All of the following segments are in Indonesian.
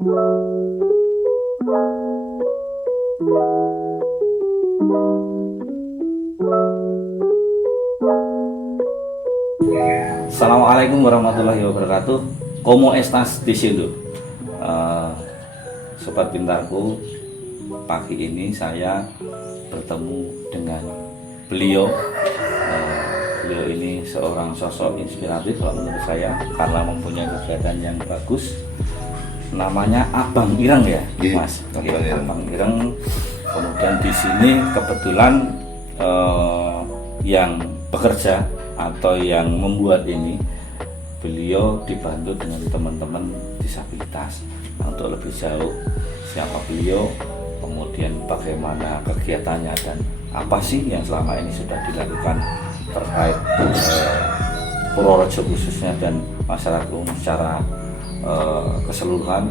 Assalamualaikum warahmatullahi wabarakatuh. Como estas diciendo? Sobat pintarku, pagi ini saya bertemu dengan beliau. Beliau ini seorang sosok inspiratif kalau menurut saya karena mempunyai kegiatan yang bagus. Namanya Abang Ireng ya, Mas. Abang Ireng. Kemudian di sini kebetulan yang bekerja atau yang membuat ini, beliau dibantu dengan teman-teman disabilitas. Untuk lebih jauh siapa beliau, kemudian bagaimana kegiatannya dan apa sih yang selama ini sudah dilakukan terkait Purworejo khususnya dan masyarakat umum secara keseluruhan,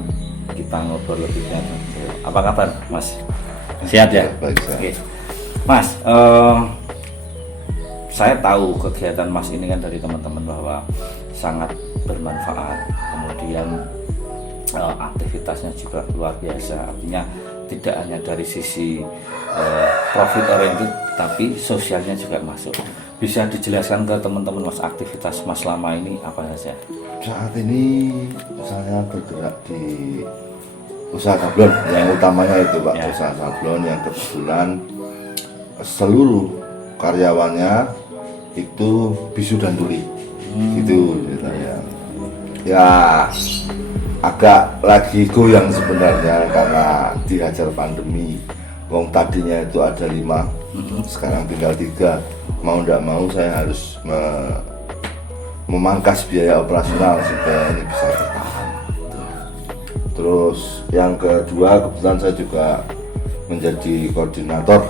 kita ngobrol lebih banyak. Apa kabar Mas? Sehat ya? Baik, Oke. Mas, saya tahu kegiatan Mas ini kan dari teman-teman bahwa sangat bermanfaat, kemudian aktivitasnya juga luar biasa. Artinya tidak hanya dari sisi profit oriented, tapi sosialnya juga masuk. Bisa dijelaskan ke teman-teman Mas, aktivitas Mas selama ini apa saja? Saat ini saya bergerak di usaha sablon, yang utamanya itu Pak, usaha sablon yang kebetulan seluruh karyawannya itu bisu dan tuli, gitu ceritanya. Ya agak lagi goyang sebenarnya karena dihajar pandemi. Wong tadinya itu ada 5, sekarang tinggal 3. Mau tidak mau saya harus memangkas biaya operasional supaya ini bisa bertahan. Terus yang kedua, kebetulan saya juga menjadi koordinator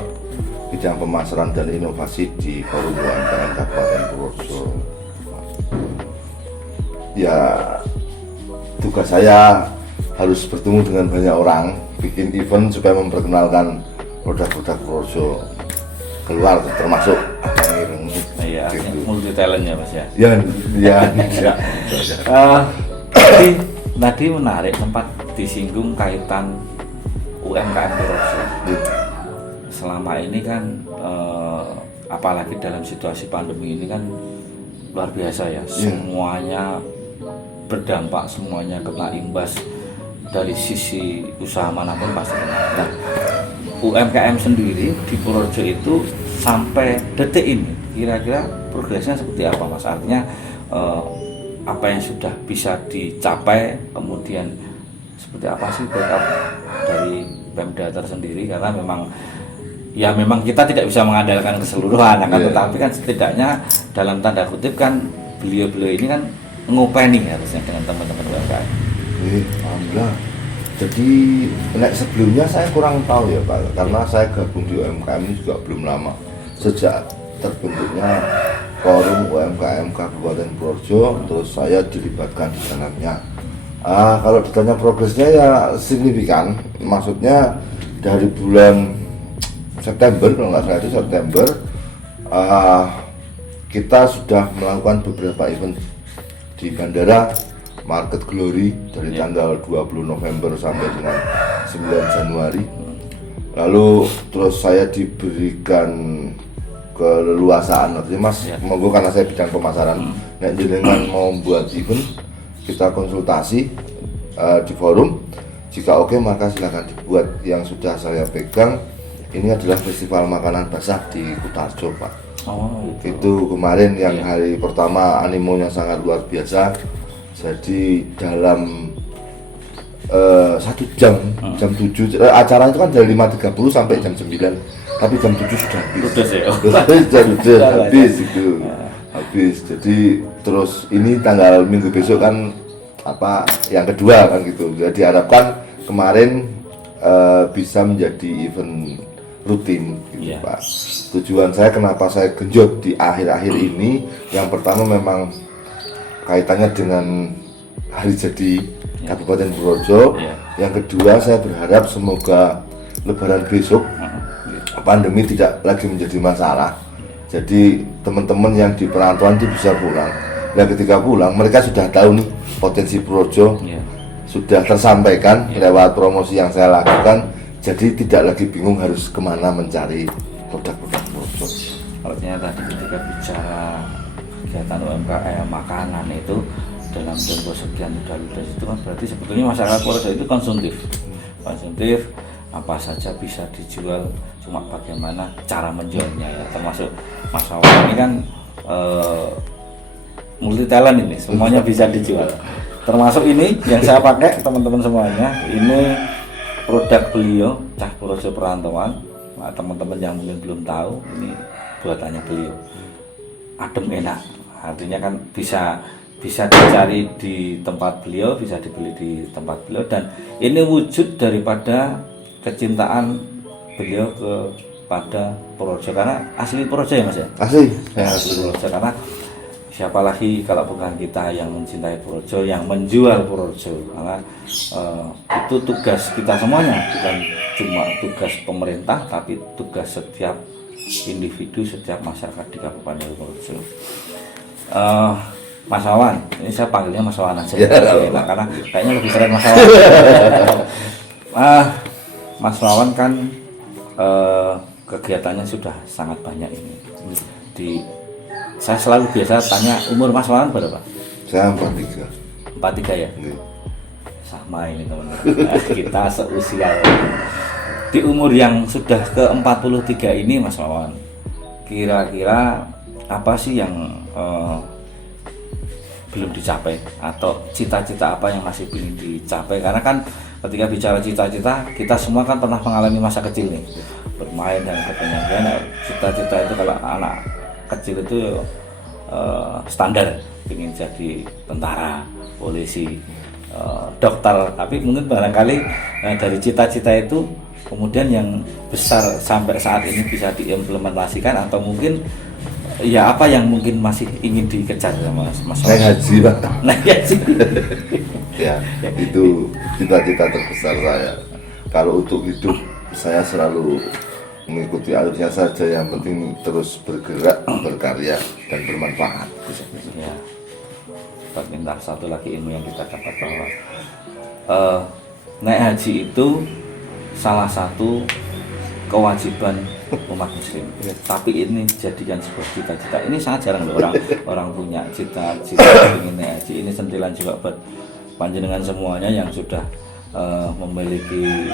bidang pemasaran dan inovasi di Forum UMKM Kabupaten Purworejo. Ya, tugas saya harus bertemu dengan banyak orang, bikin event supaya memperkenalkan produk-produk Purworejo keluar, termasuk Abang Ireng. Iya, gitu. Multi talent ya Mas ya. Ya. Tadi menarik, sempat disinggung kaitan UMKM Purworejo. Selama ini kan apalagi dalam situasi pandemi ini kan luar biasa ya, semuanya berdampak, semuanya kena imbas dari sisi usaha manapun pasti kena. Nah, UMKM sendiri di Purworejo itu sampai detik ini kira-kira progresnya seperti apa Mas? Artinya apa yang sudah bisa dicapai, kemudian seperti apa sih backup dari Pemda tersendiri, karena memang kita tidak bisa mengandalkan keseluruhan, tetapi kan setidaknya dalam tanda kutip kan beliau-beliau ini kan ngopeni harusnya dengan teman-teman UMKM. Alhamdulillah. Jadi sebelumnya saya kurang tahu ya Pak, karena saya gabung di UMKM ini juga belum lama. Sejak terbentuknya Forum UMKM Kabupaten Purworejo, terus saya dilibatkan di dalamnya. Kalau ditanya progresnya ya signifikan, maksudnya dari bulan September, kalau nggak salah itu September, kita sudah melakukan beberapa event di bandara, Market Glory dari tanggal 20 November sampai dengan 9 Januari. Lalu terus saya diberikan keleluasaan, artinya Mas, monggo karena saya bidang pemasaran, nek jenengan mau buat event, kita konsultasi di forum. Jika oke, maka silakan dibuat. Yang sudah saya pegang ini adalah festival makanan basah di Kutarjo Pak. Itu kemarin yang hari pertama animonya sangat luar biasa. Jadi dalam 1 jam, jam 7, acara itu kan dari 5.30 sampai jam 9, tapi jam 7 sudah habis. Habis. Jadi terus ini tanggal minggu besok kan yang kedua kan gitu. Jadi diharapkan kemarin bisa menjadi event rutin gitu Pak. Tujuan saya kenapa saya genjot di akhir-akhir ini, yang pertama memang kaitannya dengan hari jadi Kabupaten Purworejo. Yang kedua, saya berharap semoga Lebaran besok pandemi tidak lagi menjadi masalah. Jadi teman-teman yang di perantauan itu bisa pulang. Nah ketika pulang mereka sudah tahu nih potensi Purworejo sudah tersampaikan lewat promosi yang saya lakukan, jadi tidak lagi bingung harus kemana mencari produk-produk brosur. Artinya tadi ketika bicara kegiatan UMKM makanan itu dalam tempo sekian ludas itu kan berarti sebetulnya masyarakat Purworejo itu konsumtif, apa saja bisa dijual, cuma bagaimana cara menjualnya ya, termasuk Mas Wawan ini kan multi talent ini, semuanya bisa dijual, termasuk ini yang saya pakai teman-teman semuanya, ini produk beliau Cah Purworejo Perantauan. Nah, teman-teman yang mungkin belum tahu, ini buatannya beliau, adem enak, artinya kan bisa dicari di tempat beliau, bisa dibeli di tempat beliau, dan ini wujud daripada kecintaan beliau kepada Purworejo, karena asli Purworejo ya Mas ya? Asli Purworejo, karena siapa lagi kalau bukan kita yang mencintai Purworejo, yang menjual Purworejo, karena itu tugas kita semuanya, bukan cuma tugas pemerintah, tapi tugas setiap individu, setiap masyarakat di Kabupaten Purworejo. Mas Wawan, ini saya panggilnya Mas Wawan aja ya, nah, karena kayaknya lebih keren Mas Wawan. Mas Wawan kan kegiatannya sudah sangat banyak ini. Saya selalu biasa tanya umur Mas Wawan berapa? Saya 43. 43 ya? Sama ini teman-teman. Kita seusia. Di umur yang sudah ke 43 ini Mas Wawan, kira-kira apa sih yang belum dicapai, atau cita-cita apa yang masih belum dicapai? Karena kan ketika bicara cita-cita, kita semua kan pernah mengalami masa kecil nih, bermain dan sebagainya. Cita-cita itu kalau anak kecil itu standar, ingin jadi tentara, polisi, dokter. Tapi mungkin barangkali dari cita-cita itu kemudian yang besar sampai saat ini bisa diimplementasikan, atau mungkin ya apa yang mungkin masih ingin dikejar sama Mas? Naik haji Pak. Naik haji. Ya, itu cita-cita terbesar saya. Kalau untuk hidup, saya selalu mengikuti alurnya saja, yang penting terus bergerak, berkarya, dan bermanfaat. Ya, pintar. Satu lagi ilmu yang kita dapat bahwa naik haji itu salah satu kewajiban umat muslim. Tapi ini jadikan sebuah cita-cita. Ini sangat jarang loh orang punya cita-cita ingin naik haji. Ini sentilan juga buat panjenengan semuanya yang sudah memiliki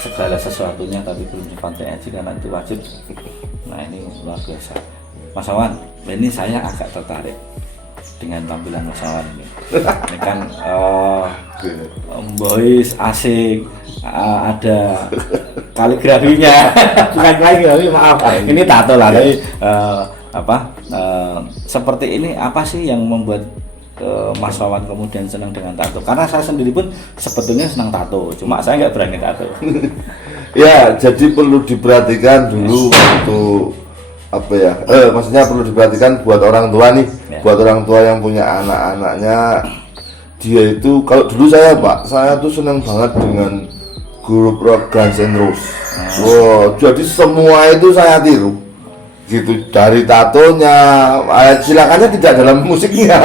segala sesuatunya tapi belum sempat naik haji, karena itu wajib. Nah, ini luar biasa. Mas Wawan, ini saya agak tertarik dengan tampilan Mas Wawan ini. Ini kan boys asik, ada kaligrafinya, bukan kaligrafi, maaf, ini tato lah. Tapi seperti ini apa sih yang membuat Mas Wawan kemudian senang dengan tato? Karena saya sendiri pun sebetulnya senang tato, cuma saya nggak berani tato. Ya, jadi perlu diperhatikan dulu waktu maksudnya perlu diperhatikan buat orang tua nih, buat orang tua yang punya anak-anaknya. Dia itu, kalau dulu saya tuh senang banget dengan grup rock Guns N' Roses. Wow, jadi semua itu saya tiru, gitu, dari tatonya, silakannya tidak dalam musiknya,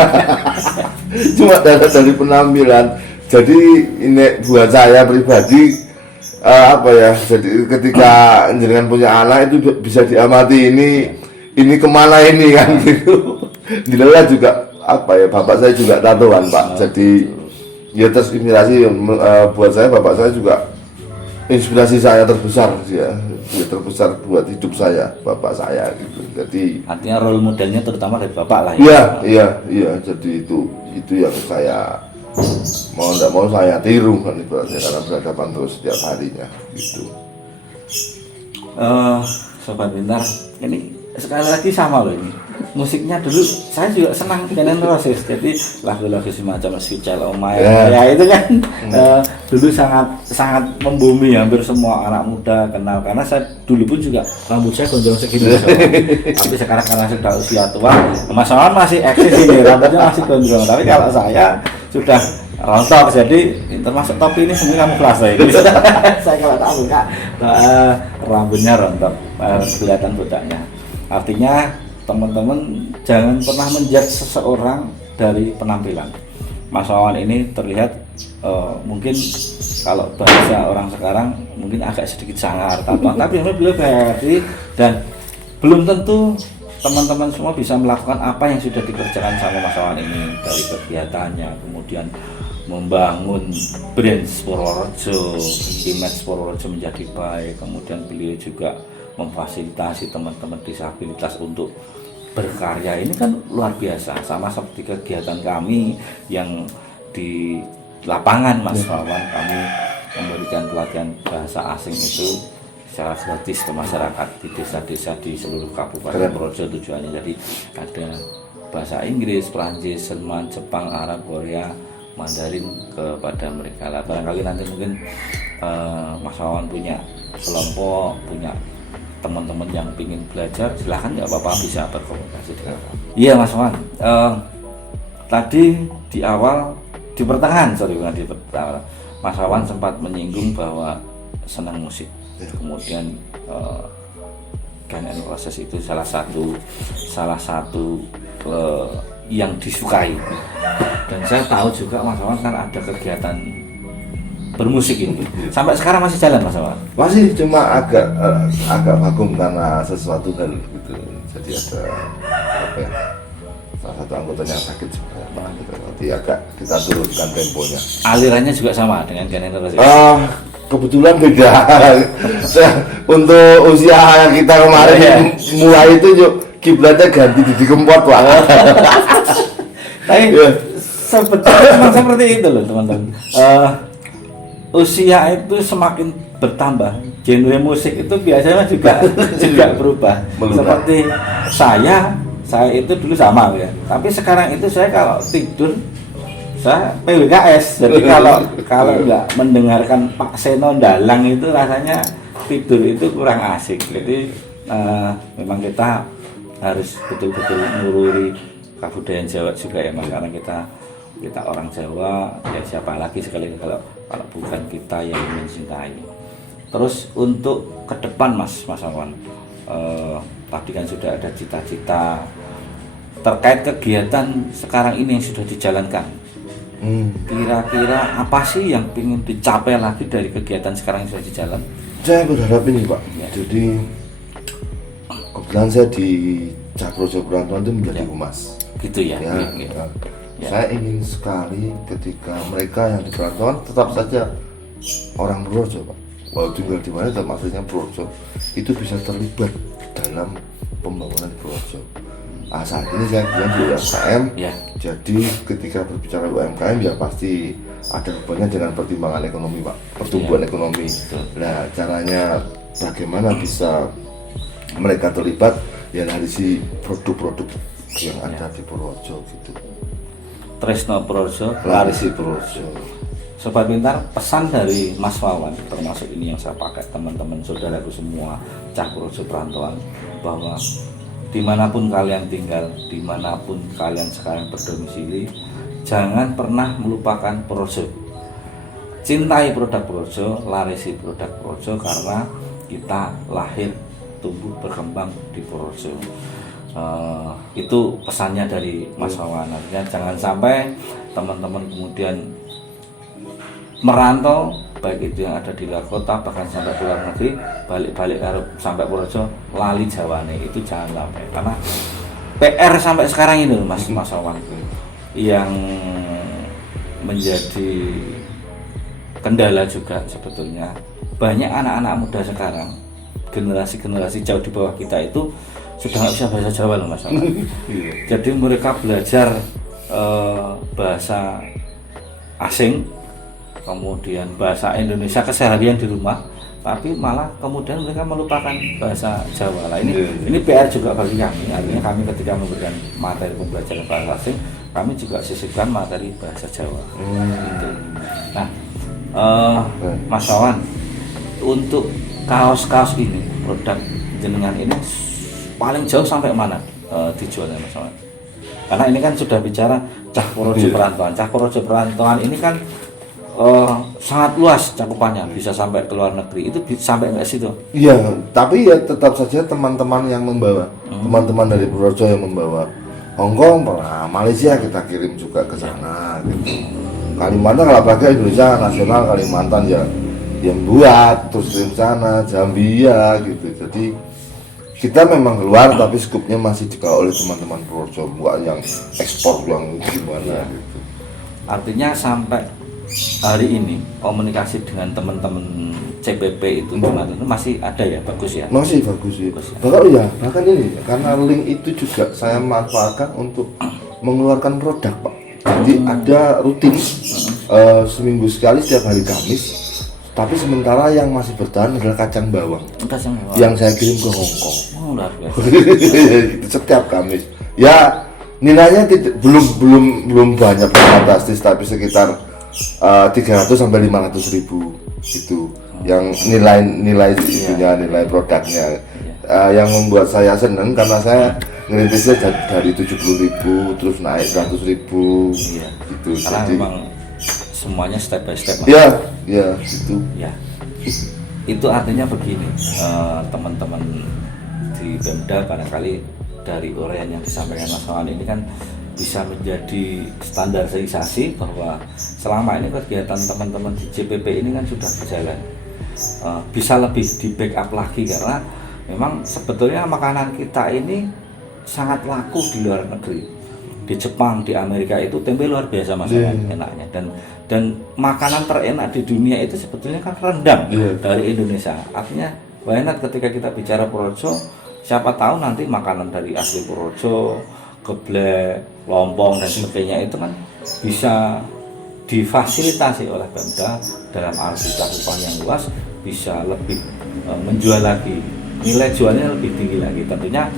cuma dari penampilan. Jadi ini buat saya pribadi, jadi ketika jenengan punya anak itu bisa diamati, ini kemana ini kan, gitu. Dilelah juga bapak saya juga tatoan Pak, jadi ya terinspirasi buat saya. Bapak saya juga inspirasi saya terbesar, ya terbesar buat hidup saya, bapak saya gitu. Jadi artinya role modelnya terutama dari bapak lah ya. Iya, jadi itu yang saya mau tidak mau saya tiru kan, ibaratnya, karena berhadapan terus setiap harinya gitu. Sobat Pintar, ini sekali lagi sama loh, ini musiknya dulu saya juga senang Guns N' Roses, jadi lagu-lagu semacam Sweet Child O' Mine ya itu kan dulu sangat membumi, hampir semua anak muda kenal, karena saya dulu pun juga rambut saya gondrong segini tapi sekarang karena sudah usia tua, Mas Wawan masih eksis ini, rambutnya masih gondrong, tapi kalau saya sudah rontok, jadi termasuk topi ini sebenarnya kamuflase ini. Saya kalau tak buka rambutnya rontok, kelihatan botaknya. Artinya teman-teman jangan pernah menjudge seseorang dari penampilan. Mas Wawan ini terlihat mungkin kalau bahasa orang sekarang mungkin agak sedikit sangar tapi beliau baik hati dan belum tentu teman-teman semua bisa melakukan apa yang sudah dikerjakan sama Mas Wawan ini, dari kegiatannya, kemudian membangun brand Purworejo, image Purworejo menjadi baik, kemudian beliau juga memfasilitasi teman-teman disabilitas untuk berkarya. Ini kan luar biasa, sama seperti kegiatan kami yang di lapangan Mas Wawan, kami memberikan pelatihan bahasa asing itu secara gratis ke masyarakat di desa-desa di seluruh Kabupaten Purworejo. Tujuannya jadi ada bahasa Inggris, Prancis, Jerman, Jepang, Arab, Korea, Mandarin kepada mereka lah. Barangkali nanti mungkin Mas Wawan punya kelompok, punya teman-teman yang ingin belajar, silahkan, nggak apa-apa, bisa berkomunikasi dengan kami. Iya Mas Wawan, tadi di awal, di pertengahan Mas Wawan sempat menyinggung bahwa senang musik. Kemudian Guns N' Roses itu salah satu yang disukai, dan saya tahu juga Mas Wawan kan ada kegiatan bermusik ini sampai sekarang masih jalan Mas Wawan? Masih, cuma agak vakum karena sesuatu hal gitu. Jadi ada apa ya, salah satu anggotanya sakit sebenarnya gitu. Nanti agak kita turunkan temponya. Alirannya juga sama dengan Guns N' Roses? Kebetulan beda. Untuk usia yang kita kemarin mulai itu yuk kiblatnya ganti Didi Kempot Pak. Tapi sebetulnya memang seperti itu loh teman-teman. Usia itu semakin bertambah, genre musik itu biasanya juga berubah. Seperti saya itu dulu sama ya, tapi sekarang itu saya kalau tidur saya PWKS, jadi kalau nggak mendengarkan Pak Seno Dalang itu rasanya tidur itu kurang asik. Jadi memang kita harus betul-betul nururi kebudayaan Jawa juga ya Mas, karena kita orang Jawa, ya siapa lagi sekali kalau bukan kita yang mencintai. Terus untuk ke depan Mas Wawan, tadi kan sudah ada cita-cita terkait kegiatan sekarang ini yang sudah dijalankan. Kira-kira apa sih yang ingin dicapai lagi dari kegiatan sekarang yang sudah dijalan? Saya berharap ini Pak, Ya. jadi kebetulan saya di Cakrojo Perantauan itu menjadi humas. Gitu ya. Ya, Ya. Saya ingin sekali ketika mereka yang di perantauan tetap saja orang Purworejo Pak, walau tinggal di mana tetap maksudnya Purworejo, itu bisa terlibat dalam pembangunan Purworejo. Saat ini saya bilang di UMKM, Ya. jadi ketika berbicara UMKM ya pasti ada hubungannya dengan pertimbangan ekonomi Pak, pertumbuhan ekonomi. Nah caranya bagaimana bisa mereka terlibat ya dari si produk-produk yang ada di Purworejo gitu. Tresno Purworejo, Larisi Purworejo. Sobat Pintar, pesan dari Mas Wawan, termasuk ini yang saya pakai teman-teman saudaraku semua Cah Purworejo Perantauan, bahwa dimanapun kalian tinggal, dimanapun kalian sekarang berdomisili, jangan pernah melupakan Purworejo. Cintai produk Purworejo, larisi produk Purworejo, karena kita lahir, tumbuh, berkembang di Purworejo. Itu pesannya dari Mas Wawan. Artinya jangan sampai teman-teman kemudian merantau, baik itu yang ada di luar kota bahkan sampai ke luar negeri, balik-balik sampai Purworejo lali Jawane, itu jangan sampai. Karena PR sampai sekarang ini Mas Wawan yang menjadi kendala juga sebetulnya, banyak anak-anak muda sekarang, generasi jauh di bawah kita itu sudah nggak bisa bahasa Jawa loh Mas Wawan. Jadi mereka belajar bahasa asing, kemudian bahasa Indonesia keseharian di rumah, tapi malah kemudian mereka melupakan bahasa Jawa lah. Ini PR juga bagi kami. Artinya kami ketika memberikan materi pembelajaran bahasa asing, kami juga sisipkan materi bahasa Jawa. Gitu. Nah, Mas Wawan, untuk kaos-kaos ini, produk jenengan ini paling jauh sampai mana dijualnya Mas Wawan? Karena ini kan sudah bicara Cah Purworejo Perantauan. Cah Purworejo Perantauan ini kan sangat luas cakupannya, bisa sampai ke luar negeri. Itu sampai nggak situ? Iya, tapi ya tetap saja teman-teman yang membawa, teman-teman dari Purworejo yang membawa. Hongkong pernah, Malaysia kita kirim juga ke sana gitu. Kalimantan kalau pakai Indonesia nasional Kalimantan ya yang buat terus rencana Zambia gitu. Jadi kita memang keluar tapi skupnya masih dikelola oleh teman-teman Purworejo, bukan yang ekspor yang gimana gitu. Artinya sampai hari ini komunikasi dengan teman-teman CPP itu gimana? Itu masih ada ya, bagus ya? Masih bagus ya. Bahkan ini karena link itu juga saya manfaatkan untuk mengeluarkan produk Pak. Jadi ada rutin seminggu sekali setiap hari Kamis. Tapi sementara yang masih bertahan adalah kacang bawang yang saya kirim ke Hongkong. Oh, luar biasa. Itu setiap Kamis. Ya nilainya belum banyak fantastis, tapi sekitar 300 sampai 500 ribu itu yang nilai itunya, nilai produknya. Yang membuat saya senang karena saya ngerintisnya dari 70.000 terus naik 100.000 gitu. Karena jadi memang semuanya step by step. Ya gitu. Ya. Itu artinya begini, teman-teman di Pemda barangkali dari uraian yang disampaikan Mas Wawan ini kan bisa menjadi standarisasi bahwa selama ini kegiatan teman-teman di JPP ini kan sudah berjalan, bisa lebih di backup lagi karena memang sebetulnya makanan kita ini sangat laku di luar negeri. Di Jepang, di Amerika itu tempe luar biasa Mas Wawan enaknya, dan makanan terenak di dunia itu sebetulnya kan rendang dari Indonesia. Artinya banyak ketika kita bicara Purworejo, siapa tahu nanti makanan dari asli Purworejo, geblek, lompong dan sebagainya itu kan bisa difasilitasi oleh Pemda dalam arti cakupan yang luas, bisa lebih menjual lagi, nilai jualnya lebih tinggi lagi tentunya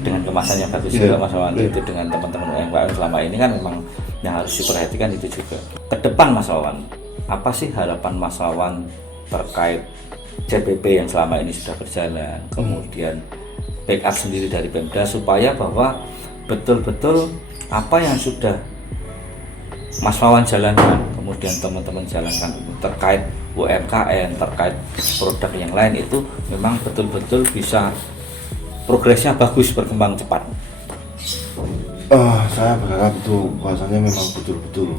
dengan kemasan yang bagus juga Mas Wawan. Itu dengan teman-teman UMKM selama ini kan memang yang harus diperhatikan itu juga. Ke depan Mas Wawan, apa sih harapan Mas Wawan terkait CPP yang selama ini sudah berjalan, kemudian backup sendiri dari Pemda supaya bahwa betul-betul apa yang sudah Mas Wawan jalankan, kemudian teman-teman jalankan terkait UMKM, terkait produk yang lain itu memang betul-betul bisa progresnya bagus, berkembang cepat. Saya berharap itu bahasanya memang betul-betul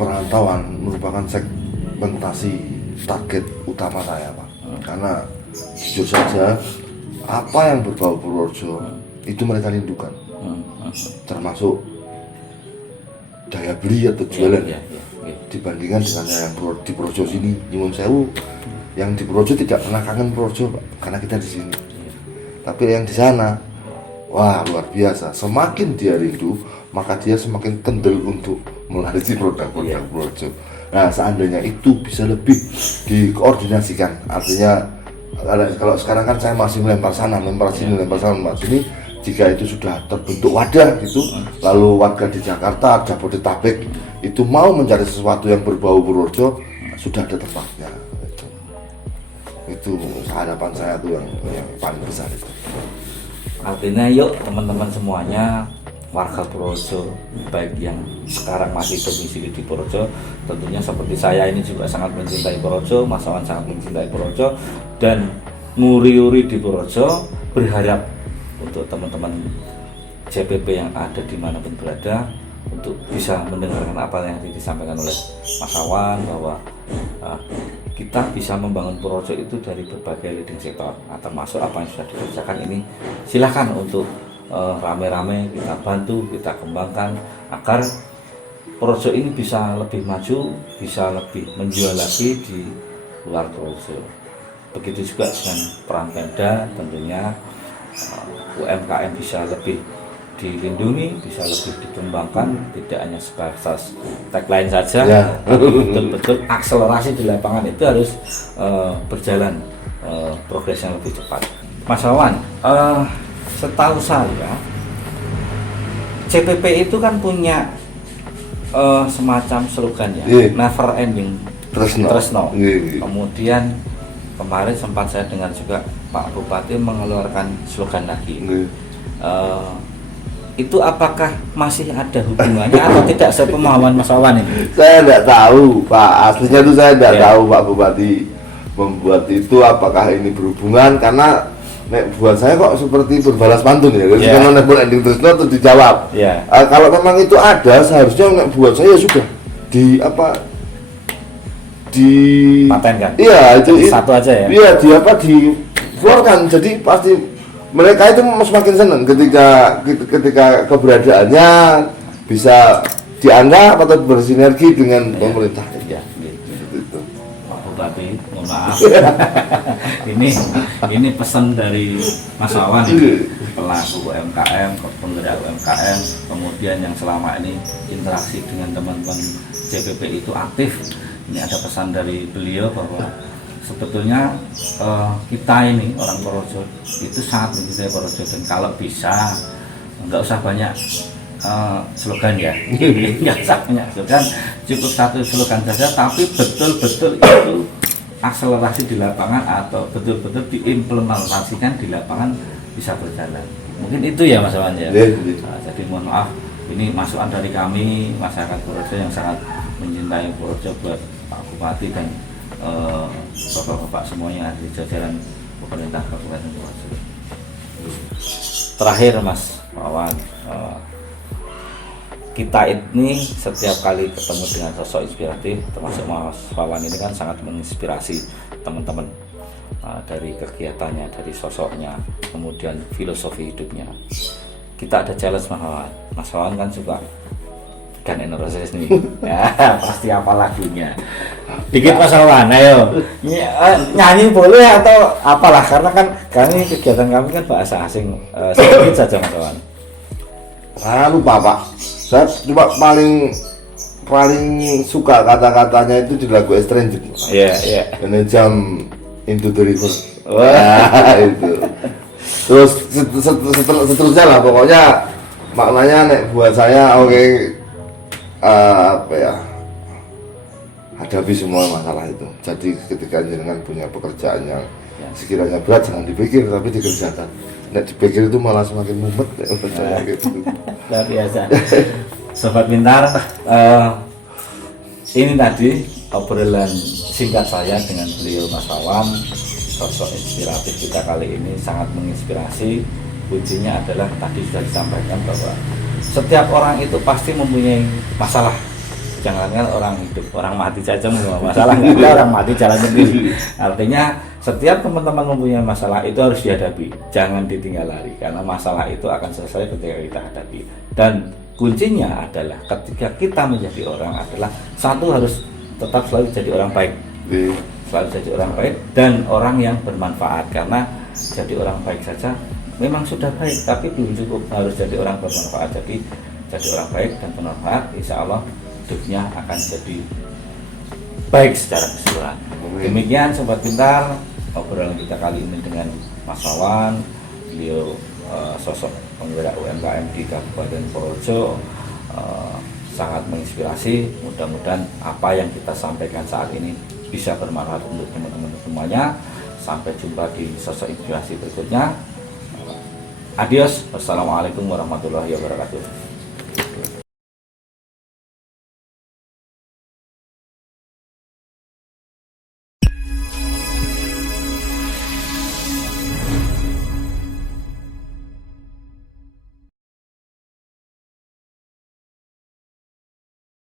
perantauan merupakan segmentasi target utama saya Pak. Karena jujur saja apa yang berbau Purworejo itu mereka rindukan, termasuk daya beli atau jualan dibandingkan dengan yang di Purworejo sini. Nyuwun sewu, yang di Purworejo tidak pernah kangen Purworejo Pak, karena kita di sini. Tapi yang di sana, wah luar biasa. Semakin dia rindu, maka dia semakin kendel untuk melarisi produk-produk Purworejo. Nah, seandainya itu bisa lebih dikoordinasikan, artinya kalau sekarang kan saya masih melempar sana, melempar sini, melempar sana, melempar sini. Jika itu sudah terbentuk wadah gitu, lalu warga di Jakarta, Jabodetabek itu mau mencari sesuatu yang berbau Purworejo, sudah ada tempatnya. Itu harapan saya tuh yang paling besar itu. Artinya yuk teman-teman semuanya, warga Purworejo baik yang sekarang masih domisili di Purworejo, tentunya seperti saya ini juga sangat mencintai Purworejo, Mas Wawan sangat mencintai Purworejo dan nguri-uri di Purworejo, berharap untuk teman-teman CPP yang ada dimanapun berada untuk bisa mendengarkan apa yang disampaikan oleh Mas Wawan bahwa kita bisa membangun Purworejo itu dari berbagai leading sektor, termasuk apa yang sudah dikerjakan ini. Silakan untuk rame-rame kita bantu, kita kembangkan agar Purworejo ini bisa lebih maju, bisa lebih menjual lagi di luar Purworejo. Begitu juga dengan peran Pemda, tentunya UMKM bisa lebih dilindungi, bisa lebih dikembangkan, tidak hanya sebatas tagline saja, tapi betul-betul akselerasi di lapangan itu harus berjalan progres yang lebih cepat. Mas Wawan, setahu saya CPP itu kan punya semacam slogan ya, never ending tresno. Kemudian kemarin sempat saya dengar juga Pak Bupati mengeluarkan slogan lagi. Itu apakah masih ada hubungannya atau tidak sepemahaman Mas Wawan ini? Saya tidak tahu Pak, aslinya itu saya tidak tahu Pak Bupati membuat itu apakah ini berhubungan, karena buat saya kok seperti berbalas pantun ya, karena never ending tresno itu dijawab. Kalau memang itu ada, seharusnya buat saya sudah di apa di patenkan. iya itu Satu aja ya. iya di apa dikeluarkan, jadi pasti mereka itu semakin senang ketika keberadaannya bisa dianggap atau bersinergi dengan pemerintah. Ya, gitu. Gitu. Pak Bupati, mohon maaf. ini pesan dari Mas Wawan ini, pelaku UMKM, penggerak UMKM, kemudian yang selama ini interaksi dengan teman-teman CPP itu aktif. Ini ada pesan dari beliau bahwa sebetulnya kita ini orang Purworejo itu sangat mencintai Purworejo, dan kalau bisa nggak usah banyak slogan ya, nggak usah banyak slogan, cukup satu slogan saja, tapi betul-betul itu akselerasi di lapangan atau betul-betul diimplementasikan di lapangan bisa berjalan. Mungkin itu ya Mas Wawan ya. Jadi mohon maaf, ini masukan dari kami masyarakat Purworejo yang sangat mencintai Purworejo buat Pak Bupati dan bapak-bapak semuanya di jajaran pemerintah Kabupaten Purworejo. Terakhir Mas Wawan, kita ini setiap kali ketemu dengan sosok inspiratif, termasuk Mas Wawan ini kan sangat menginspirasi teman-teman dari kegiatannya, dari sosoknya, kemudian filosofi hidupnya. Kita ada challenge Mas Wawan. Mas Wawan kan suka dan Eneroses nih, ya, pasti apa lagunya? Dikit Mas Wawan, ayo nyanyi boleh atau apalah, karena kan kegiatan kami kan bahasa asing, sedikit saja Mas Wawan. Lupa Pak, saya cuma paling suka kata-katanya itu di lagu Stranger. Iya. Ini jam Into the River. Wah, itu. Terus seterusnya lah, pokoknya maknanya nek buat saya apa ya, hadapi semua masalah itu. Jadi ketika jenengan punya pekerjaan yang sekiranya berat, jangan dipikir tapi dikerjakan. Nek dipikir itu malah semakin mumet gitu. Luar biasa. Sobat Pintar, ini tadi obrolan singkat saya dengan beliau Mas Wawan. Sosok inspiratif kita kali ini sangat menginspirasi. Kuncinya adalah tadi sudah disampaikan bahwa setiap orang itu pasti mempunyai masalah. Jangankan orang hidup, orang mati saja mempunyai masalah, nggak ada orang mati jalan sendiri. Artinya setiap teman-teman mempunyai masalah itu harus dihadapi, jangan ditinggal lari, karena masalah itu akan selesai ketika kita hadapi. Dan kuncinya adalah ketika kita menjadi orang adalah satu, harus tetap selalu jadi orang baik, selalu jadi orang baik dan orang yang bermanfaat, karena jadi orang baik saja memang sudah baik, tapi belum cukup, harus jadi orang bermanfaat. Jadi orang baik dan bermanfaat, insya Allah hidupnya akan jadi baik secara keseluruhan. Demikian Sobat Pintar, obrolan kita kali ini dengan Mas Wawan. Beliau sosok penggerak UMKM di Kabupaten Purworejo, sangat menginspirasi. Mudah-mudahan apa yang kita sampaikan saat ini bisa bermanfaat untuk teman-teman semuanya. Sampai jumpa di sosok inspirasi berikutnya. Adios, wassalamualaikum warahmatullahi wabarakatuh.